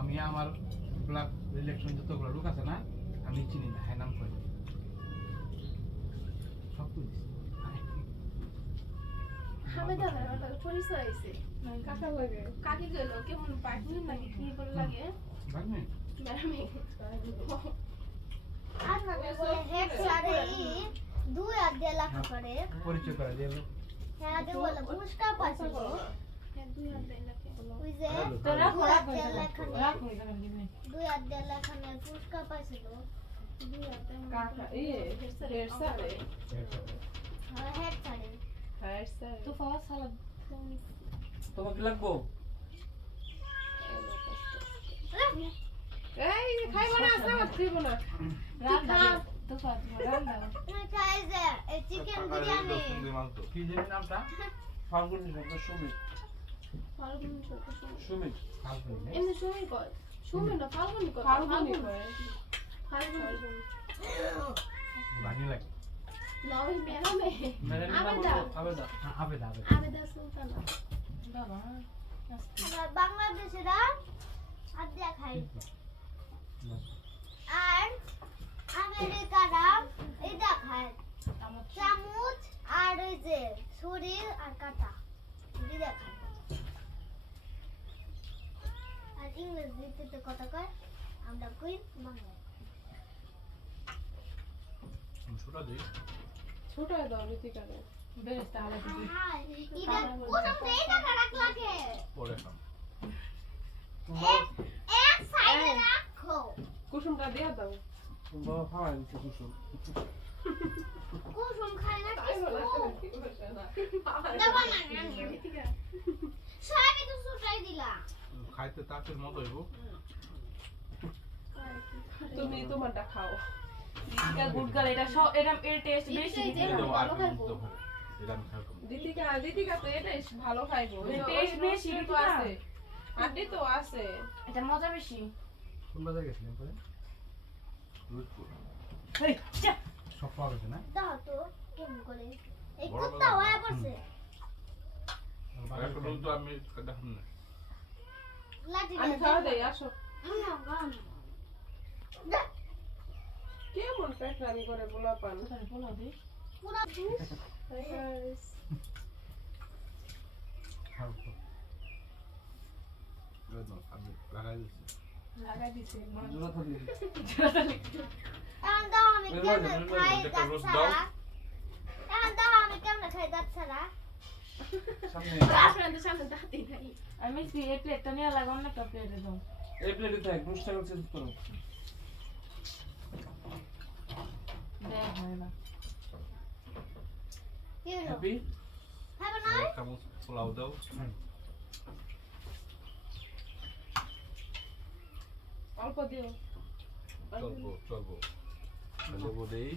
আমি আমার blood relation যতগুলো লোক আছে না আমি চিনি না হ্যাঁ নাম কই সব কিছু আমি তো না ওটা পরিচয় আছে কাকা লাগে কাকি গেল কেমন পাইনি নাকি কি বল লাগে ভাগনে ম্যাডামে আর না বলে হেড সারে দুই অধ্যায় লেখা করে পরিচয় করে দিল হ্যাঁ আগে বলে পুরস্কার পাইছিল দুই অধ্যায় লেখা ওই যে তোরা খোলা দুই অধ্যায় লেখানের পুরস্কার পাইছিল দুই অধ্যায় কাকা হেড স্যার হ্যাঁ হেড সারে হেড স্যার তো ফাওয়া সালাদ তোমাকে লাগবো এই খাইবো না সালাদ খাইবো না রান্না তো রান্না খাই যে এই চিকেন বিরিয়ানি কি জানি নামটা ফাল্গুন শব্দ সুমিত ফাল্গুন ছোট সুমিত ফাল্গুন এমনি সময় কর সময় না ফাল্গুন কর ফাল্গুনি কয় ফাল্গুন ভাগি লাগে না ওই ম্যাডামে আবেদা আবেদা আবেদা সুলতানা বাবা আমরা বাংলাদেশিরা অধ্যায় খাই আর আমেরিকারা এটা খায় চামচ আর ওই যে ছুরি আর কাঁটা দিয়ে খায় আর ইংরেজিতে কথা কয় আমরা কই বাংলা ছোটা দেই ছোট দাও নীতিকা দাও বেশ তাহলে এটা কোন এটা খারাপ লাগে পরে খাম এক সাইডে রাখো কুসুমটা দিয়া দাও বাবা খাওয়াই দিচ্ছে কুসুম কুসুম খায় না তাই বলা কিছু না দেবা না সবাই তো সুটাই দিলা খাইতে তাতের মতো হইব তুমি তোমারটা খাও নীতিকা গুড গার্ল এটা সব এটা এর টেস্ট বেশি দীতিকা তো এটাই ভালো খাইবো টেস্ট বেশি তো আছে আন্টি তো আছে এটা মজা বেশি কোন বাজার গেছিলেন পরে রুদপুর এই যা সব পাওয়া গেছে না দাও তো কেমন করে এই কুত্তা হয়ে পড়ছে এখন তো আমি দেখাম না লাঠি আমি খাওয়া দেই আসো না গান কেমন পেটরানি করে বলা পান বলো দে পুরো আমি লাগাই দিচ্ছি লাগাই দিছে জোড়া থাকলে এখন দাও আমি কেমন খাই দাচ্ছারা এখন দাও আমি কেমন খাই দাচ্ছারা সামনে আপনাদের সামনে দাঁতি নাই আমি এই প্লেটটা নিয়ে লাগাও না একটা প্লেটে দাও এই প্লেটে থাক রুস্টার চেঞ্জ করো দেখ হয় না কি হলো হ্যাপি খাবে না চামচ পোলাও দাও অল্প দিও চলবো দেই